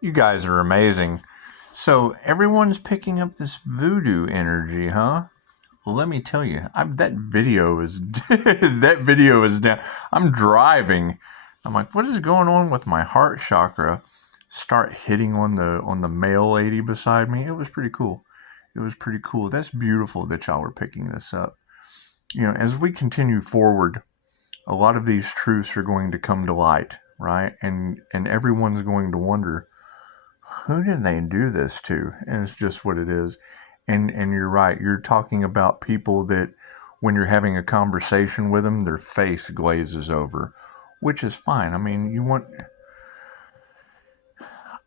You guys are amazing. So everyone's picking up this voodoo energy, huh? Well, let me tell you, that video is that video is down. I'm driving. I'm like, what is going on with my heart chakra? Start hitting on the male lady beside me. It was pretty cool. It was pretty cool. That's beautiful that y'all are picking this up. You know, as we continue forward, a lot of these truths are going to come to light, right? And everyone's going to wonder, who did they do this to? And it's just what it is. And you're right. You're talking about people that when you're having a conversation with them, their face glazes over, which is fine. I mean,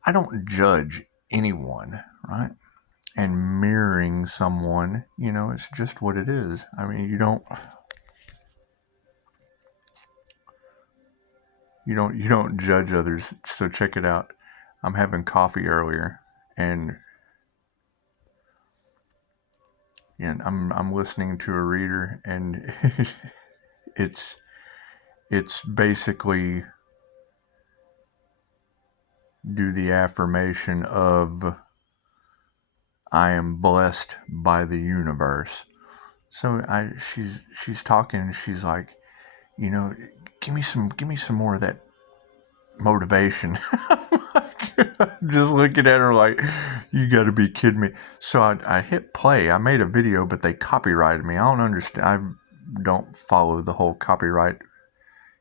I don't judge anyone, right? And mirroring someone, it's just what it is. I mean, you don't judge others. So check it out. I'm having coffee earlier, and I'm listening to a reader, and it's basically do the affirmation of I am blessed by the universe. So she's talking, and she's like, give me some more of that motivation. Just looking at her like, you got to be kidding me. So I hit play. I made a video, but they copyrighted me. I don't understand. I don't follow the whole copyright.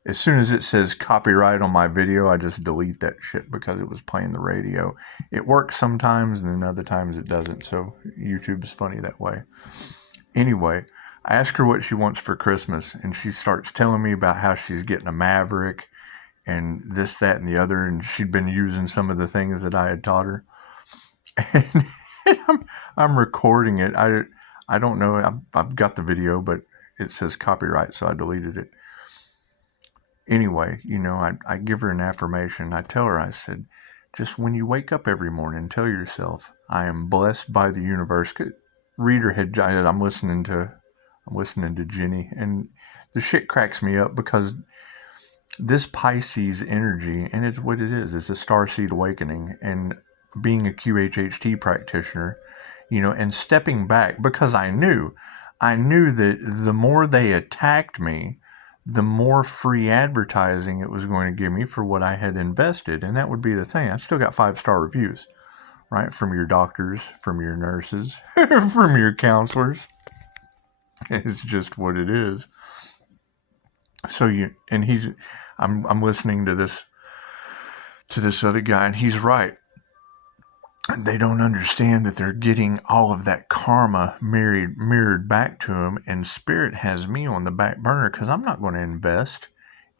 As soon as it says copyright on my video, I just delete that shit because it was playing the radio. It works sometimes, and then other times it doesn't. So YouTube's funny that way. Anyway, I asked her what she wants for Christmas, and she starts telling me about how she's getting a Maverick and this, that, and the other, and she'd been using some of the things that I had taught her. And I'm recording it. I don't know. I've got the video, but it says copyright, so I deleted it. Anyway, I give her an affirmation. I tell her, I said, just when you wake up every morning, tell yourself, I am blessed by the universe. Reader had, I'm listening to Jenny, and the shit cracks me up because this Pisces energy, and it's what it is. It's a starseed awakening, and being a QHHT practitioner, and stepping back because I knew that the more they attacked me, the more free advertising it was going to give me for what I had invested. And that would be the thing. I still got 5-star reviews, right? From your doctors, from your nurses, from your counselors. It's just what it is. So I'm listening to this other guy, and he's right. They don't understand that they're getting all of that karma mirrored back to them, and Spirit has me on the back burner because I'm not going to invest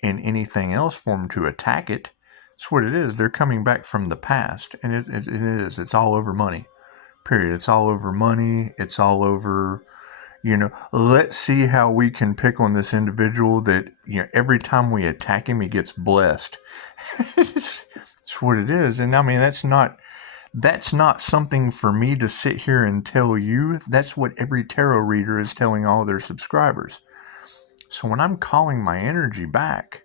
in anything else for them to attack it. That's what it is. They're coming back from the past, and it is. It's all over money. Period. It's all over money. It's all over, let's see how we can pick on this individual that, every time we attack him, he gets blessed. It's what it is. And I mean, that's not something for me to sit here and tell you. That's what every tarot reader is telling all their subscribers. So when I'm calling my energy back,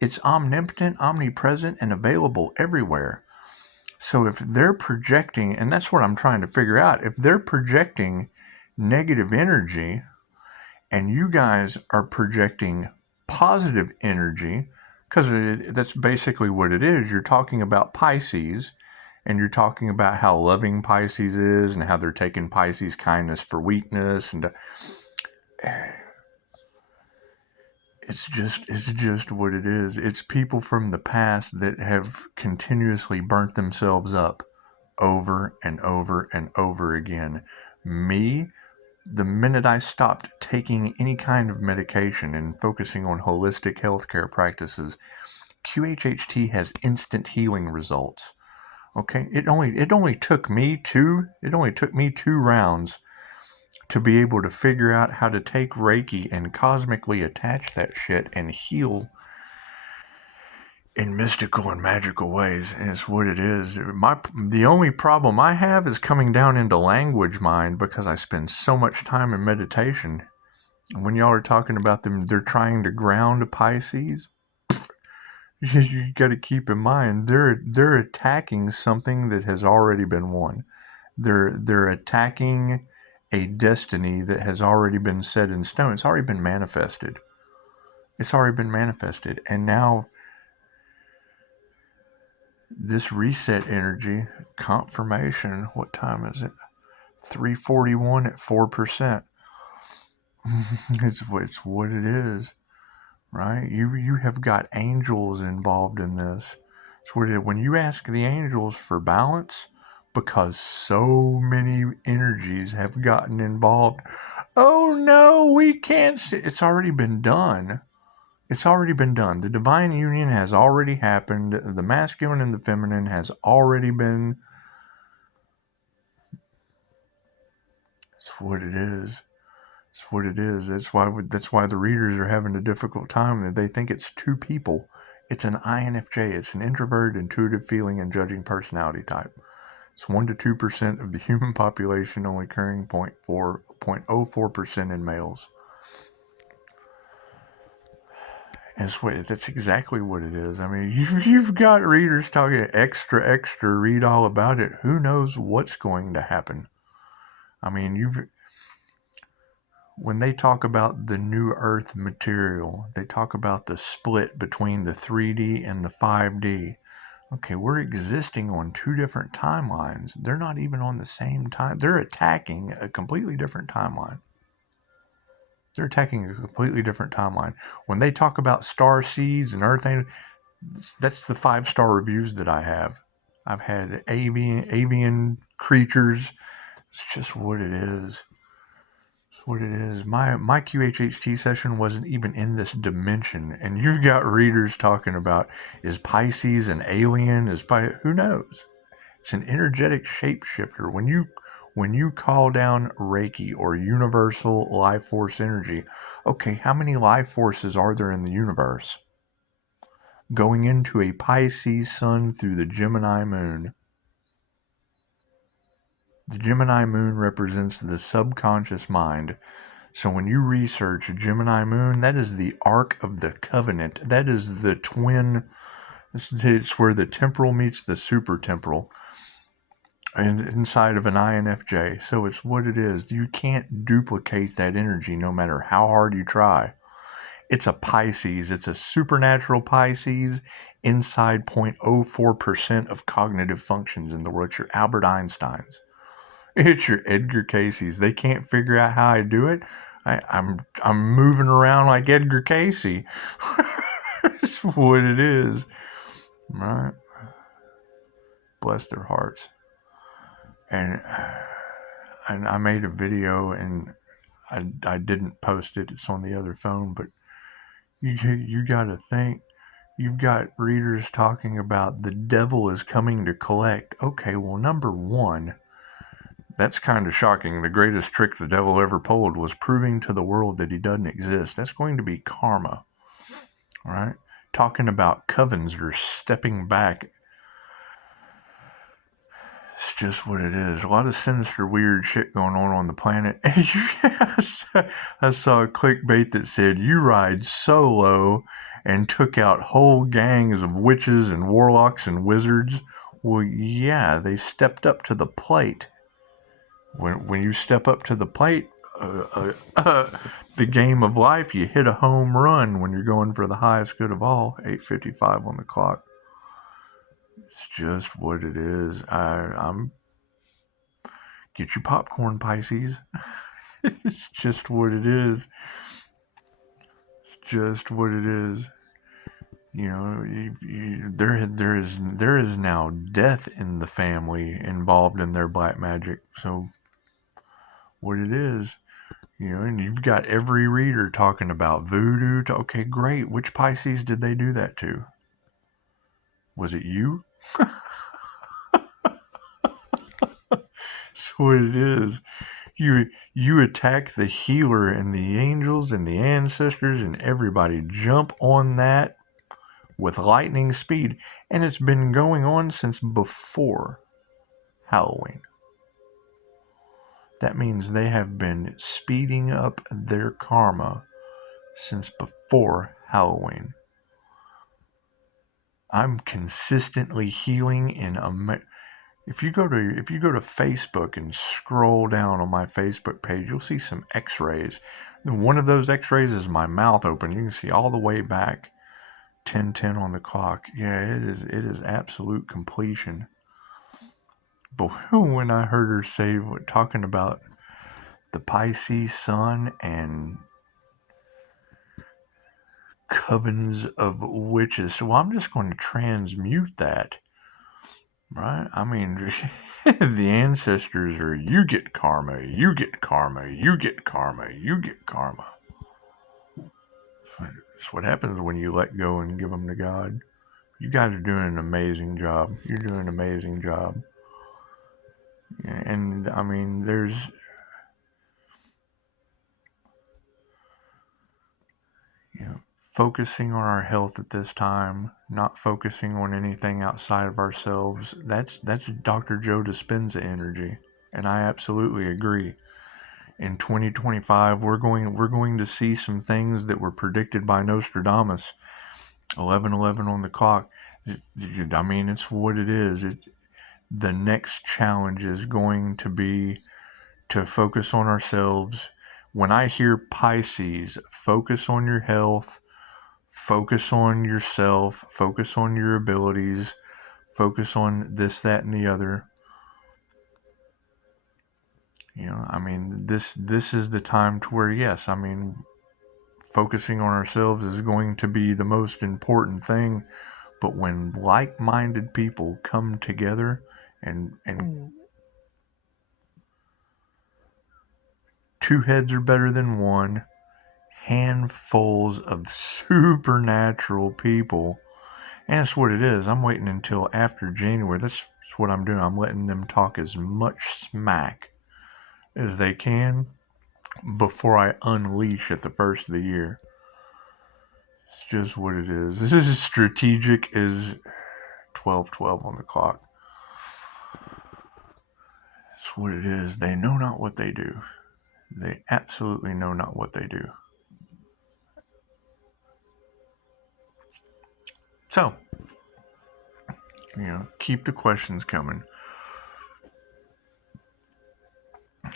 it's omnipotent, omnipresent, and available everywhere. So if they're projecting, and that's what I'm trying to figure out, if they're projecting negative energy and you guys are projecting positive energy, because that's basically what it is. You're talking about Pisces, and you're talking about how loving Pisces is and how they're taking Pisces kindness for weakness. And it's just what it is. It's people from the past that have continuously burnt themselves up over and over and over again. Me, the minute I stopped taking any kind of medication and focusing on holistic healthcare practices, QHHT has instant healing results. Okay, it only took me two rounds to be able to figure out how to take Reiki and cosmically attach that shit and heal in mystical and magical ways. And it's what it is. The only problem I have is coming down into language mind because I spend so much time in meditation. When y'all are talking about them, they're trying to ground Pisces. You got to keep in mind they're attacking something that has already been won. They're attacking a destiny that has already been set in stone. It's already been manifested. It's already been manifested. And now this reset energy, confirmation, what time is it? 3:41 at 4%. It's what it is, right? You have got angels involved in this. It's what it is. When you ask the angels for balance, because so many energies have gotten involved, oh no, we can't. It's already been done. It's already been done. The divine union has already happened. The masculine and the feminine has already been. It's what it is. It's what it is. That's why the readers are having a difficult time. They think it's two people. It's an INFJ. It's an introverted, intuitive, feeling, and judging personality type. It's 1 to 2% of the human population, only occurring 0.04% in males. And that's exactly what it is. I mean, you've got readers talking extra, read all about it. Who knows what's going to happen? I mean, when they talk about the new earth material, they talk about the split between the 3D and the 5D. Okay, we're existing on two different timelines. They're not even on the same time. They're attacking a completely different timeline. They're attacking a completely different timeline. When they talk about star seeds and earth, that's the 5-star reviews that I have. I've had avian creatures. It's just what it is. What it is. My QHHT session wasn't even in this dimension, and you've got readers talking about, is Pisces an alien? Who knows? It's an energetic shapeshifter. When you call down Reiki or universal life force energy, okay, how many life forces are there in the universe? Going into a Pisces sun through the Gemini moon. The Gemini moon represents the subconscious mind. So when you research Gemini moon, that is the Ark of the Covenant. That is the twin. It's where the temporal meets the super temporal inside of an INFJ. So it's what it is. You can't duplicate that energy no matter how hard you try. It's a Pisces. It's a supernatural Pisces inside 0.04% of cognitive functions in the world. It's your Albert Einsteins. It's your Edgar Casey's. They can't figure out how I do it. I'm moving around like Edgar Casey. That's what it is, right? Bless their hearts. And I made a video and I didn't post it. It's on the other phone, but you got to think. You've got readers talking about the devil is coming to collect. Okay, well, number one, that's kind of shocking. The greatest trick the devil ever pulled was proving to the world that he doesn't exist. That's going to be karma, all right? Talking about covens or stepping back. It's just what it is. A lot of sinister, weird shit going on the planet. I saw a clickbait that said, you ride solo and took out whole gangs of witches and warlocks and wizards. Well, yeah, they stepped up to the plate. When you step up to the plate, the game of life, you hit a home run when you're going for the highest good of all. 8:55 on the clock. It's just what it is. I'm get your popcorn, Pisces. It's just what it is. It's just what it is. You know, there is now death in the family involved in their black magic. So what it is, you know, and you've got every reader talking about voodoo. Okay, great. Which Pisces did they do that to? Was it you? That's what it is. You attack the healer and the angels and the ancestors, and everybody jump on that with lightning speed. And it's been going on since before Halloween. That means they have been speeding up their karma since before Halloween. I'm consistently healing in if you go to Facebook and scroll down on my Facebook page, you'll see some X-rays. One of those X-rays is my mouth open. You can see all the way back 10:10 on the clock. Yeah, it is absolute completion. But when I heard her say, talking about the Pisces sun and covens of witches, so I'm just going to transmute that, right? I mean, the ancestors are, you get karma, you get karma, you get karma, you get karma. That's what happens when you let go and give them to God. You guys are doing an amazing job. You're doing an amazing job. And I mean, there's, focusing on our health at this time, not focusing on anything outside of ourselves. That's Dr. Joe Dispenza energy, and I absolutely agree. In 2025, we're going to see some things that were predicted by Nostradamus. 11:11 on the clock. I mean, it's what it is. The next challenge is going to be to focus on ourselves. When I hear Pisces, focus on your health, focus on yourself, focus on your abilities, focus on this, that, and the other. I mean, this is the time to where, yes, I mean, focusing on ourselves is going to be the most important thing. But when like-minded people come together and two heads are better than one, handfuls of supernatural people. And that's what it is. I'm waiting until after January. That's what I'm doing. I'm letting them talk as much smack as they can before I unleash at the first of the year. It's just what it is. This is as strategic as 12:12 on the clock. It's what it is. They know not what they do. They absolutely know not what they do. So, keep the questions coming.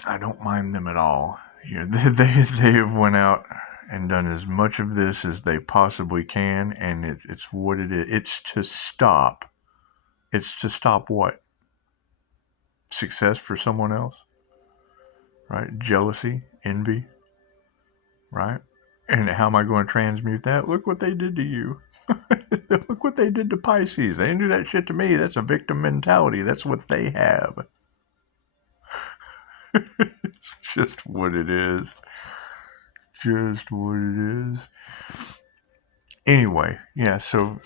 I don't mind them at all. They have went out and done as much of this as they possibly can, and it's what it is. It's to stop. It's to stop what? Success for someone else, right? Jealousy, envy, right? And how am I going to transmute that? Look what they did to you. Look what they did to Pisces. They didn't do that shit to me. That's a victim mentality. That's what they have. It's just what it is. Just what it is. Anyway, yeah, so,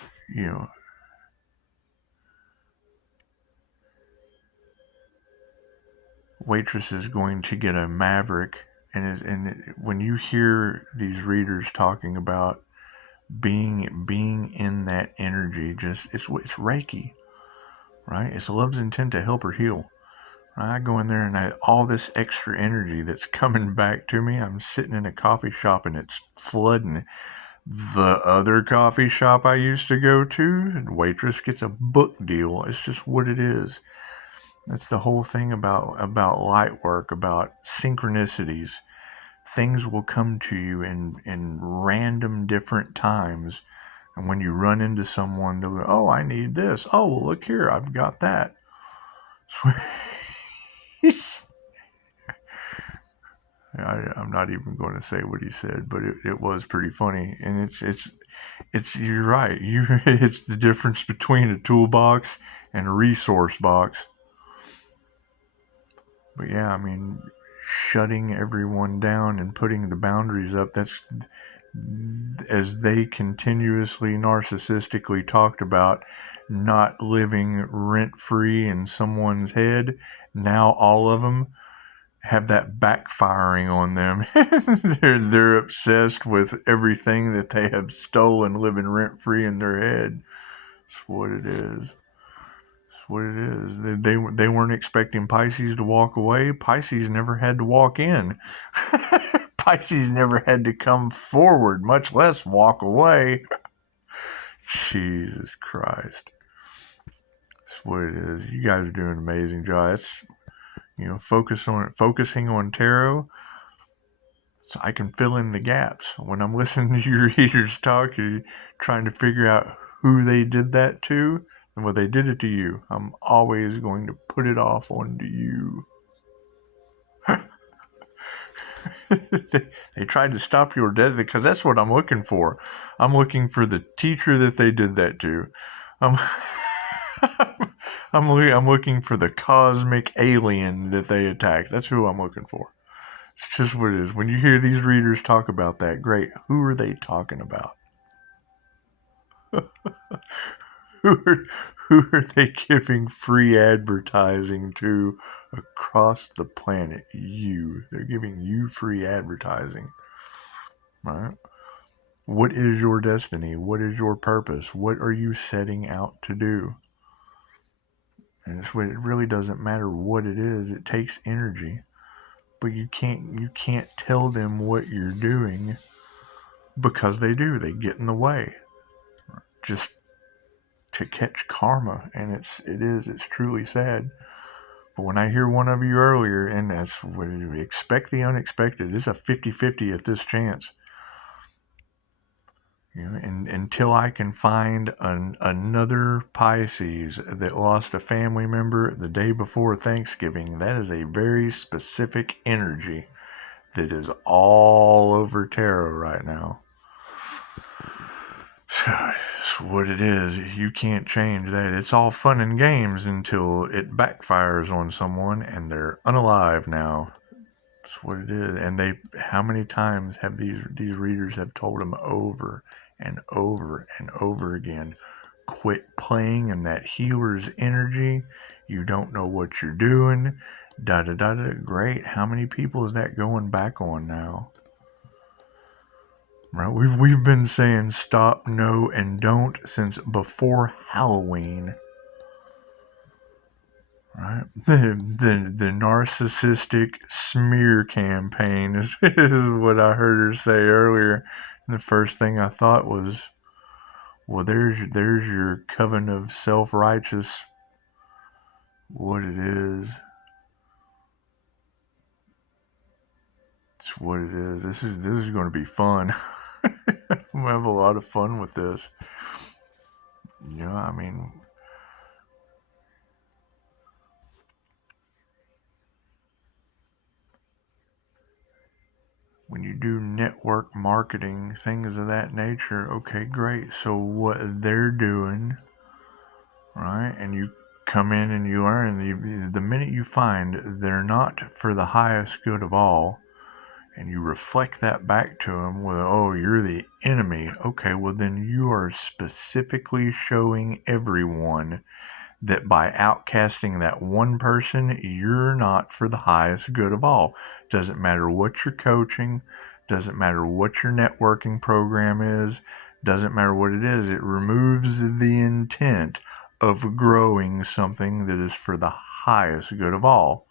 Waitress is going to get a Maverick, and when you hear these readers talking about being in that energy, just it's Reiki, right? It's love's intent to help her heal. Right? I go in there and all this extra energy that's coming back to me. I'm sitting in a coffee shop and it's flooding. The other coffee shop I used to go to, the waitress gets a book deal. It's just what it is. That's the whole thing about light work, about synchronicities. Things will come to you in random different times. And when you run into someone, they'll go, oh, I need this. Oh, well, look here, I've got that. I'm not even going to say what he said, but it was pretty funny. And it's you're right. It's the difference between a toolbox and a resource box. But yeah, I mean, shutting everyone down and putting the boundaries up, that's, as they continuously narcissistically talked about, not living rent-free in someone's head. Now all of them have that backfiring on them. they're obsessed with everything that they have stolen living rent-free in their head. That's what it is. What it is. They weren't expecting Pisces to walk away. Pisces never had to walk in. Pisces never had to come forward, much less walk away. Jesus Christ. That's what it is. You guys are doing an amazing job. That's, focusing on tarot, so I can fill in the gaps. When I'm listening to your readers talk, you're trying to figure out who they did that to, and what they did it to you. I'm always going to put it off onto you. They tried to stop your death, because that's what I'm looking for. I'm looking for the teacher that they did that to. I'm, I'm looking for the cosmic alien that they attacked. That's who I'm looking for. It's just what it is. When you hear these readers talk about that, great. Who are they talking about? who are they giving free advertising to across the planet? You. They're giving you free advertising. Right? What is your destiny? What is your purpose? What are you setting out to do? And it really doesn't matter what it is. It takes energy. But you can't tell them what you're doing, because they do. They get in the way. Just to catch karma. And it's truly sad. But when I hear one of you earlier, and that's what we expect the unexpected. It's a 50-50 at this chance. And until I can find another Pisces that lost a family member the day before Thanksgiving, that is a very specific energy that is all over tarot right now. It's what it is. You can't change that. It's all fun and games until it backfires on someone and they're unalive now. That's what it is. And how many times have these readers have told them over and over and over again, quit playing in that healer's energy. You don't know what you're doing. Da da da da. Great. How many people is that going back on now? Right? We've been saying stop, no, and don't since before Halloween. Right? The narcissistic smear campaign is what I heard her say earlier. And the first thing I thought was, well, there's your coven of self-righteous. What it is. It's what it is. This is going to be fun. I'm gonna have a lot of fun with this. I mean, when you do network marketing, things of that nature, okay, great. So what they're doing, right? And you come in and you learn, the minute you find they're not for the highest good of all, and you reflect that back to them with, oh, you're the enemy. Okay, well then you are specifically showing everyone that by outcasting that one person, you're not for the highest good of all. Doesn't matter what you're coaching, doesn't matter what your networking program is, doesn't matter what it is. It removes the intent of growing something that is for the highest good of all.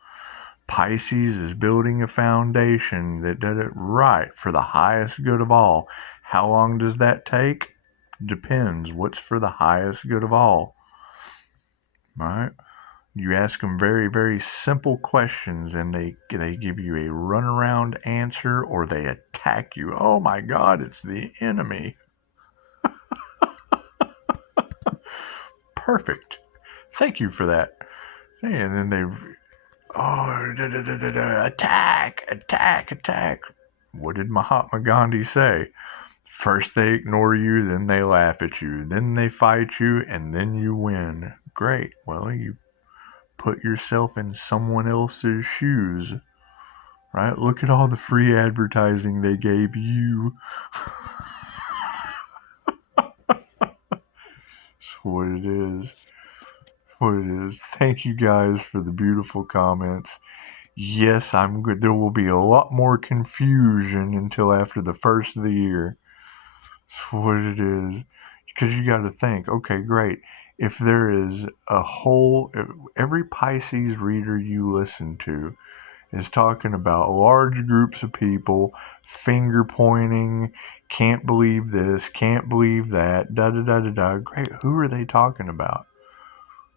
Pisces is building a foundation that did it right for the highest good of all. How long does that take? Depends. What's for the highest good of all? Right? You ask them very, very simple questions and they give you a runaround answer, or they attack you. Oh my God, it's the enemy. Perfect. Thank you for that. And then they, attack, attack, attack. What did Mahatma Gandhi say? First they ignore you, then they laugh at you, then they fight you, and then you win. Great. Well, you put yourself in someone else's shoes, right? Look at all the free advertising they gave you. That's what it is. What it is. Thank you guys for the beautiful comments. Yes, I'm good. There will be a lot more confusion until after the first of the year. That's what it is. Because you got to think, okay, great. If there is every Pisces reader you listen to, is talking about large groups of people, finger pointing, can't believe this, can't believe that, da da da da da. Great, who are they talking about?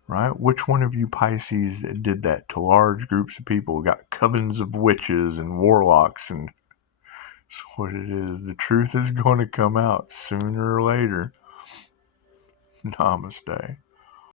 Right? Which one of you Pisces did that to large groups of people? Got covens of witches and warlocks, and that's what it is. The truth is going to come out sooner or later. Namaste.